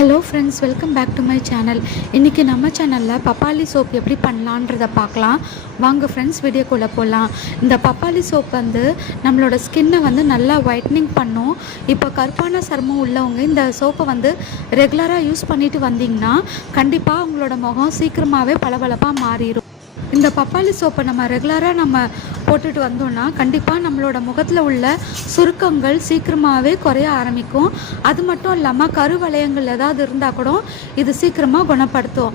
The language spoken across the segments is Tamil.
Hello friends welcome back to my channel இன்றைக்கி நம்ம சேனலில் பப்பாளி சோப் எப்படி பண்ணலான்றத பார்க்கலாம். வாங்க ஃப்ரெண்ட்ஸ் வீடியோக்குள்ளே போகலாம் இந்த பப்பாளி சோப் வந்து நம்மளோட ஸ்கின்னை வந்து நல்லா ஒயிட்னிங் பண்ணும். இப்போ கருப்பான சர்மம் உள்ளவங்க இந்த சோப்பை வந்து ரெகுலராக யூஸ் பண்ணிட்டு வந்தீங்கன்னா கண்டிப்பாக உங்களோட முகம் சீக்கிரமாகவே பளபளப்பாக மாறிடும் இந்த பப்பாளி சோப்பை நம்ம ரெகுலராக நம்ம போட்டுட்டு வந்தோம்னா கண்டிப்பாக நம்மளோட முகத்தில் உள்ள சுருக்கங்கள் சீக்கிரமாகவே குறைய ஆரம்பிக்கும். அது மட்டும் இல்லாமல் கருவளையங்கள் ஏதாவது இருந்தால் கூட இது சீக்கிரமாக குணப்படுத்தும்.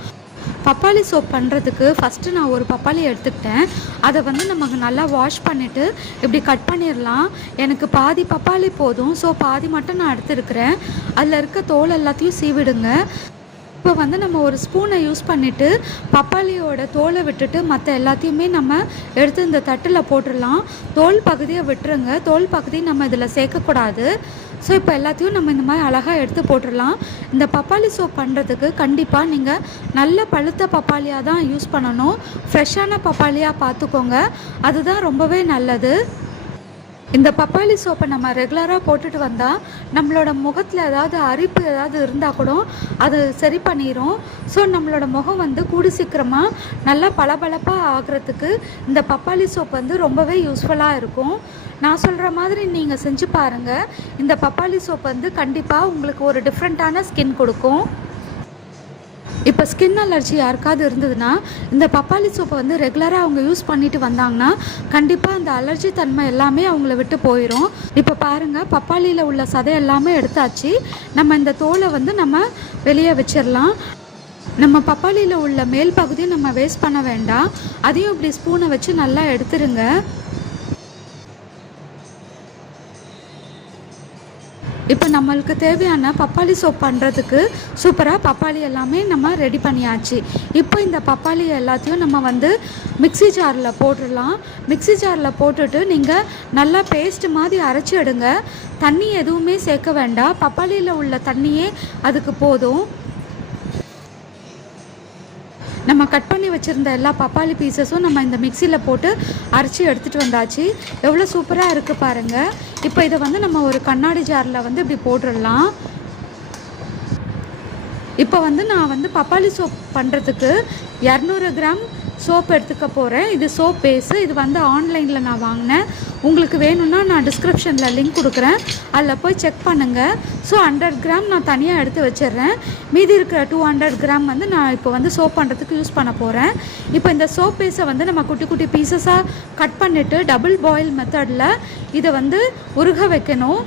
பப்பாளி சோப் பண்ணுறதுக்கு ஃபஸ்ட்டு நான் ஒரு பப்பாளி எடுத்துக்கிட்டேன். அதை வந்து நமக்கு நல்லா வாஷ் பண்ணிவிட்டு இப்படி கட் பண்ணிடலாம் எனக்கு பாதி பப்பாளி போதும். ஸோ பாதி மட்டும் நான் எடுத்துருக்கிறேன். அதில் இருக்க தோல் எல்லாத்தையும் சீவிடுங்க. இப்போ வந்து நம்ம ஒரு ஸ்பூனை யூஸ் பண்ணிவிட்டு பப்பாளியோட தோலை விட்டுட்டு மற்ற எல்லாத்தையுமே நம்ம எடுத்து இந்த தட்டில் போட்டுடலாம். தோல் பகுதியை விட்டுருங்க. தோல் பகுதி நம்ம இதில் சேர்க்கக்கூடாது. ஸோ இப்போ எல்லாத்தையும் நம்ம இந்த மாதிரி அழகாக எடுத்து போட்டுடலாம். இந்த பப்பாளி சோப் பண்ணுறதுக்கு கண்டிப்பாக நீங்கள் நல்ல பழுத்த பப்பாளியாக தான் யூஸ் பண்ணணும். ஃப்ரெஷ்ஷான பப்பாளியாக பார்த்துக்கோங்க. அதுதான் ரொம்பவே நல்லது. இந்த பப்பாளி சோப்பை நம்ம ரெகுலராக போட்டுட்டு வந்தால் நம்மளோட முகத்தில் ஏதாவது அரிப்பு ஏதாவது இருந்தால் கூட அது சரி பண்ணிடும் ஸோ நம்மளோட முகம் வந்து கூடி சீக்கிரமாக நல்லா பளபளப்பாக ஆகிறதுக்கு இந்த பப்பாளி சோப் வந்து ரொம்பவே யூஸ்ஃபுல்லாக இருக்கும். நான் சொல்கிற மாதிரி நீங்கள் செஞ்சு பாருங்கள் இந்த பப்பாளி சோப் வந்து கண்டிப்பாக உங்களுக்கு ஒரு டிஃப்ரெண்ட்டான ஸ்கின் கொடுக்கும். இப்போ ஸ்கின் அலர்ஜி யாருக்காவது இருந்ததுன்னா இந்த பப்பாளி சோப்பை வந்து ரெகுலராக அவங்க யூஸ் பண்ணிட்டு வந்தாங்கன்னா கண்டிப்பாக அந்த அலர்ஜி தன்மை எல்லாமே அவங்கள விட்டு போயிடும் இப்போ பாருங்கள் பப்பாளியில் உள்ள சதை எல்லாமே எடுத்தாச்சு. நம்ம இந்த தோலை வந்து நம்ம வெளியே வச்சிடலாம் நம்ம பப்பாளியில் உள்ள மேல் பகுதியை நம்ம வேஸ்ட் பண்ண வேண்டாம். அதையும் இப்படி ஸ்பூனை வச்சு நல்லா எடுத்துருங்க. இப்போ நம்மளுக்கு தேவையான பப்பாளி சோப் பண்ணுறதுக்கு சூப்பராக பப்பாளி எல்லாமே நம்ம ரெடி பண்ணியாச்சு. இப்போ இந்த பப்பாளி எல்லாத்தையும் நம்ம வந்து மிக்ஸி ஜாரில் போட்டுடலாம். மிக்ஸி ஜாரில் போட்டுட்டு நீங்கள் நல்லா பேஸ்ட் மாதிரி அரைச்சி எடுங்க. தண்ணி எதுவுமே சேர்க்க வேண்டாம். பப்பாளியில் உள்ள தண்ணியே அதுக்கு போதும். நம்ம கட் பண்ணி வச்சுருந்த எல்லா பப்பாளி பீசஸும் நம்ம இந்த மிக்சியில் போட்டு அரைச்சி எடுத்துகிட்டு வந்தாச்சு. எவ்வளோ சூப்பராக இருக்குது பாருங்கள் இப்போ இதை வந்து நம்ம ஒரு கண்ணாடி ஜாரில் வந்து இப்படி போட்டுடலாம். இப்போ வந்து நான் வந்து பப்பாளி சோப் பண்ணுறதுக்கு இரநூறு கிராம் சோப் எடுத்துக்க போகிறேன் இது சோப் பேஸு இது வந்து ஆன்லைனில் நான் வாங்கினேன். உங்களுக்கு வேணும்னா நான் டிஸ்கிரிப்ஷனில் லிங்க் கொடுக்குறேன். அதில் போய் செக் பண்ணுங்கள் ஸோ ஹண்ட்ரட் கிராம் நான் தனியாக எடுத்து வச்சிடுறேன். மீதி இருக்கிற டூ ஹண்ட்ரட் கிராம் வந்து நான் இப்போ வந்து சோப் பண்ணுறதுக்கு யூஸ் பண்ண போகிறேன் இப்போ இந்த சோப் பேஸை வந்து நம்ம குட்டி குட்டி பீசஸாக கட் பண்ணிவிட்டு டபுள் பாயில் மெத்தடில் இதை வந்து உருக வைக்கணும்.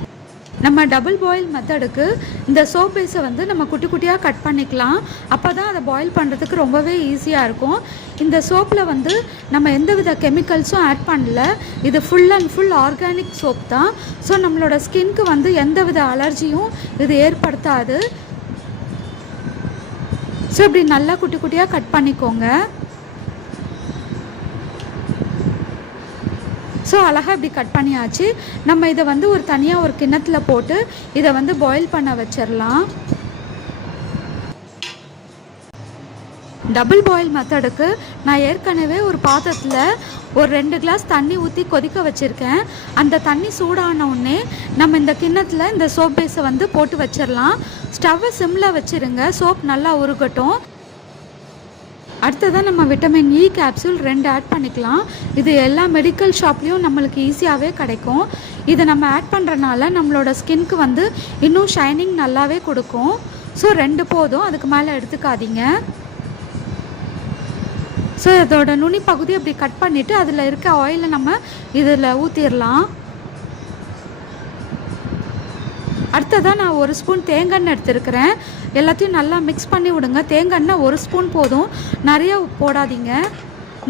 நம்ம டபுள் பாயில் மெத்தடுக்கு இந்த சோப் பேஸை வந்து நம்ம குட்டி குட்டியாக கட் பண்ணிக்கலாம். அப்போ தான் அதை பாயில் பண்ணுறதுக்கு ரொம்பவே ஈஸியாக இருக்கும். இந்த சோப்பில் வந்து நம்ம எந்த வித கெமிக்கல்ஸும் ஆட் பண்ணல. இது full and full organic soap தான். ஸோ நம்மளோட ஸ்கின்க்கு வந்து எந்த வித அலர்ஜியும் இது ஏற்படுத்தாது. ஸோ இப்படி நல்லா குட்டி குட்டியாக கட் பண்ணிக்கோங்க. ஸோ அழகாக இப்படி கட் பண்ணியாச்சு. நம்ம இதை வந்து ஒரு தனியாக ஒரு கிண்ணத்தில் போட்டு இதை வந்து பாயில் பண்ண வச்சிடலாம் டபுள் பாயில் மெத்தடுக்கு நான் ஏற்கனவே ஒரு பாத்திரத்தில் ஒரு ரெண்டு கிளாஸ் தண்ணி ஊற்றி கொதிக்க வச்சுருக்கேன். அந்த தண்ணி சூடான உடனே நம்ம இந்த கிண்ணத்தில் இந்த சோப் பேஸை வந்து போட்டு வச்சிடலாம் ஸ்டவ்வை சிம்மில் வச்சுருங்க. சோப் நல்லா உருகட்டும். அடுத்ததாக நம்ம விட்டமின் இ கேப்சூல் ரெண்டு ஆட் பண்ணிக்கலாம். இது எல்லா மெடிக்கல் ஷாப்லேயும் நம்மளுக்கு ஈஸியாகவே கிடைக்கும். இதை நம்ம ஆட் பண்ணுறனால நம்மளோட ஸ்கின்க்கு வந்து இன்னும் ஷைனிங் நல்லாவே கொடுக்கும். ஸோ ரெண்டு போதும். அதுக்கு மேலே எடுத்துக்காதீங்க. ஸோ இதோட நுனி பகுதி அப்படி கட் பண்ணிவிட்டு அதில் இருக்க ஆயிலை நம்ம இதில் ஊற்றிடலாம் அடுத்ததாக நான் ஒரு ஸ்பூன் தேங்காய் எடுத்துருக்கிறேன். எல்லாத்தையும் நல்லா மிக்ஸ் பண்ணி விடுங்க. தேங்காய் எண்ணெய் ஒரு ஸ்பூன் போதும். நிறைய போடாதீங்க.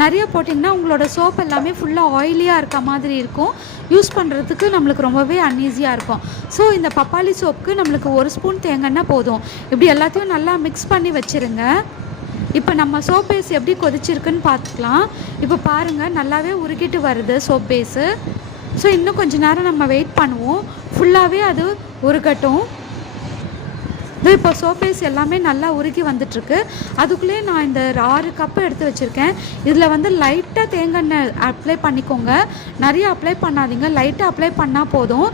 நிறைய போட்டிங்கன்னா உங்களோட சோப் எல்லாமே ஃபுல்லாக ஆயிலியாக இருக்க மாதிரி இருக்கும். யூஸ் பண்ணுறதுக்கு நம்மளுக்கு ரொம்பவே அன்ஈஸியாக இருக்கும். ஸோ இந்த பப்பாளி சோப்புக்கு நம்மளுக்கு ஒரு ஸ்பூன் தேங்காய் போதும். இப்படி எல்லாத்தையும் நல்லா மிக்ஸ் பண்ணி வச்சுருங்க. இப்போ நம்ம சோப் பேஸ் எப்படி கொதிச்சிருக்குன்னு பார்த்துக்கலாம். இப்போ பாருங்கள் நல்லாவே உருகிட்டு வருது சோப் பேஸு ஸோ இன்னும் கொஞ்சம் நேரம் நம்ம வெயிட் பண்ணுவோம். ஃபுல்லாகவே அது உருகட்டும். இது இப்போ சோபேஸ் எல்லாமே நல்லா உருகி வந்துட்டுருக்கு. அதுக்குள்ளேயே நான் இந்த ஆறு கப்பு எடுத்து வச்சுருக்கேன். இதில் வந்து லைட்டாக தேங்காய் எண்ணெய் அப்ளை பண்ணிக்கோங்க. நிறைய அப்ளை பண்ணாதீங்க. லைட்டாக அப்ளை பண்ணால் போதும்.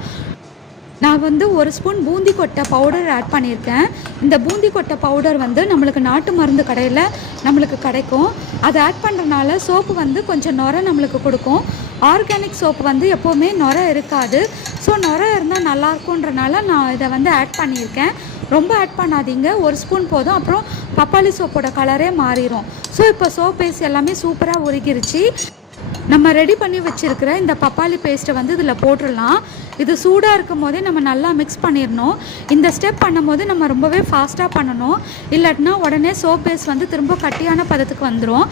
நான் வந்து ஒரு ஸ்பூன் பூந்தி கொட்டை பவுடர் ஆட் பண்ணியிருக்கேன். இந்த பூந்தி கொட்டை பவுடர் வந்து நம்மளுக்கு நாட்டு மருந்து கடையில் நம்மளுக்கு கிடைக்கும். அதை ஆட் பண்ணுறனால சோப்பு வந்து கொஞ்சம் நுர நம்மளுக்கு கொடுக்கும். ஆர்கானிக் சோப்பு வந்து எப்போவுமே நுர இருக்காது. ஸோ நுர இருந்தால் நல்லாயிருக்குன்றனால நான் இதை வந்து ஆட் பண்ணியிருக்கேன். ரொம்ப ஆட் பண்ணாதீங்க. ஒரு ஸ்பூன் போதும். அப்புறம் பப்பாளி சோப்போட கலரே மாறிடும் ஸோ இப்போ சோப் பேஸ் எல்லாமே சூப்பராக உருகிருச்சு. நம்ம ரெடி பண்ணி வச்சுருக்கிற இந்த பப்பாளி பேஸ்ட்டை வந்து இதில் போட்டுடலாம். இது சூடாக இருக்கும் போதே நம்ம நல்லா மிக்ஸ் பண்ணிடணும். இந்த ஸ்டெப் பண்ணும்போது நம்ம ரொம்பவே ஃபாஸ்ட்டாக பண்ணணும். இல்லாட்டினா உடனே சோப் பேஸ் வந்து திரும்ப கட்டியான பதத்துக்கு வந்துடும்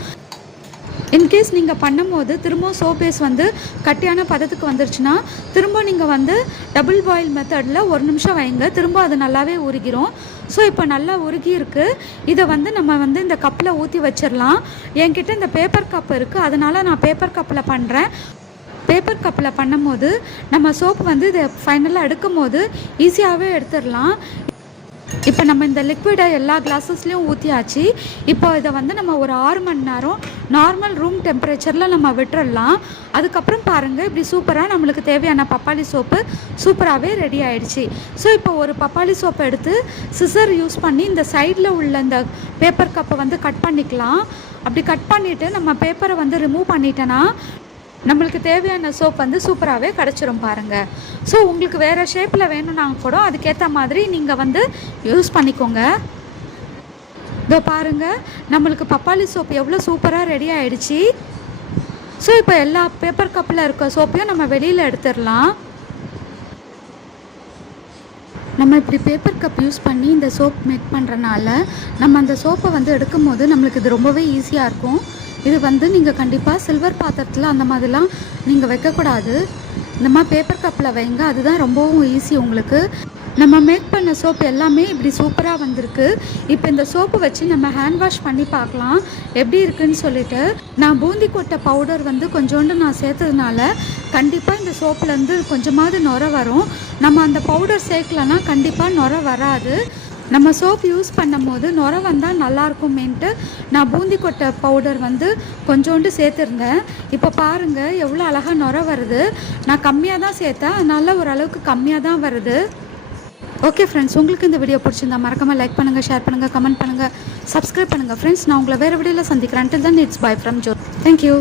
இன்கேஸ் நீங்கள் பண்ணும்போது திரும்ப சோபேஸ் வந்து கட்டியான பதத்துக்கு வந்துருச்சுன்னா திரும்ப நீங்கள் வந்து டபுள் பாயில் மெத்தடில் ஒரு நிமிஷம் வைங்க. திரும்ப அது நல்லாவே உருகிரும். ஸோ இப்போ நல்லா உருகி இருக்குது இதை வந்து நம்ம வந்து இந்த கப்பில் ஊற்றி வச்சிடலாம் என்கிட்ட இந்த பேப்பர் கப் இருக்குது அதனால் நான் பேப்பர் கப்பில் பண்ணுறேன் பேப்பர் கப்பில் பண்ணும்போது நம்ம சோப்பு வந்து இதை ஃபைனலாக எடுக்கும் போது ஈஸியாகவே எடுத்துடலாம் இப்போ நம்ம இந்த லிக்விடை எல்லா கிளாஸஸ்லேயும் ஊற்றியாச்சு இப்போ இதை வந்து நம்ம ஒரு ஆறு மணி நேரம் நார்மல் ரூம் டெம்பரேச்சரில் நம்ம விட்டுறலாம். அதுக்கப்புறம் பாருங்கள் இப்படி சூப்பராக நம்மளுக்கு தேவையான பப்பாளி சோப்பு சூப்பராகவே ரெடி ஆயிடுச்சு. ஸோ இப்போ ஒரு பப்பாளி சோப்பை எடுத்து சிசர் யூஸ் பண்ணி இந்த சைடில் உள்ள இந்த பேப்பர் கப்பை வந்து கட் பண்ணிக்கலாம். அப்படி கட் பண்ணிவிட்டு நம்ம பேப்பரை வந்து ரிமூவ் பண்ணிட்டேன்னா நம்மளுக்கு தேவையான சோப் வந்து சூப்பராகவே கிடச்சிரும் பாருங்கள் ஸோ உங்களுக்கு வேறு ஷேப்பில் வேணும்னா கூட அதுக்கேற்ற மாதிரி நீங்கள் வந்து யூஸ் பண்ணிக்கோங்க. இதோ பாருங்கள் நம்மளுக்கு பப்பாளி சோப் எவ்வளோ சூப்பராக ரெடி ஆகிடுச்சி ஸோ இப்போ எல்லா பேப்பர் கப்பில் இருக்க சோப்பையும் நம்ம வெளியில் எடுத்துடலாம். நம்ம இப்படி பேப்பர் கப் யூஸ் பண்ணி இந்த சோப் மேக் பண்ணுறனால நம்ம அந்த சோப்பை வந்து எடுக்கும் போது நம்மளுக்கு இது ரொம்பவே ஈஸியாக இருக்கும். இது வந்து நீங்கள் கண்டிப்பாக சில்வர் பாத்திரத்தில் அந்த மாதிரிலாம் நீங்கள் வைக்கக்கூடாது. நம்ம பேப்பர் கப்பில் வைங்க. அதுதான் ரொம்பவும் ஈஸி உங்களுக்கு. நம்ம மேக் பண்ண சோப் எல்லாமே இப்படி சூப்பராக வந்திருக்கு. இப்போ இந்த சோப்பு வச்சு நம்ம ஹேண்ட் வாஷ் பண்ணி பார்க்கலாம். எப்படி இருக்குன்னு சொல்லிட்டு. நான் பூந்தி கொட்டை பவுடர் வந்து கொஞ்சோண்டு நான் சேர்த்ததுனால கண்டிப்பாக இந்த சோப்புலேருந்து கொஞ்சமாவது நுர வரும். நம்ம அந்த பவுடர் சேர்க்கலன்னா கண்டிப்பாக நுர வராது. நம்ம சோப் யூஸ் பண்ணும் போது நுர வந்தால் நல்லாயிருக்குமேன்ட்டு நான் பூந்தி கொட்டை பவுடர் வந்து கொஞ்சோண்டு சேர்த்துருந்தேன். இப்போ பாருங்கள் எவ்வளோ அழகாக நுர வருது. நான் கம்மியாக தான் சேர்த்தேன். அதனால் ஓரளவுக்கு கம்மியாக தான் வருது. ஓகே ஃப்ரெண்ட்ஸ் உங்களுக்கு இந்த வீடியோ பிடிச்சிருந்தா மறக்காமல் லைக் பண்ணுங்கள் ஷேர் பண்ணுங்கள் கமெண்ட் பண்ணுங்கள் சப்ஸ்கிரைப் பண்ணுங்கள் ஃப்ரெண்ட்ஸ் நான் உங்களை வேறு வீடியோவில் சந்திக்கிறேன். Until it's bye from Jo thank you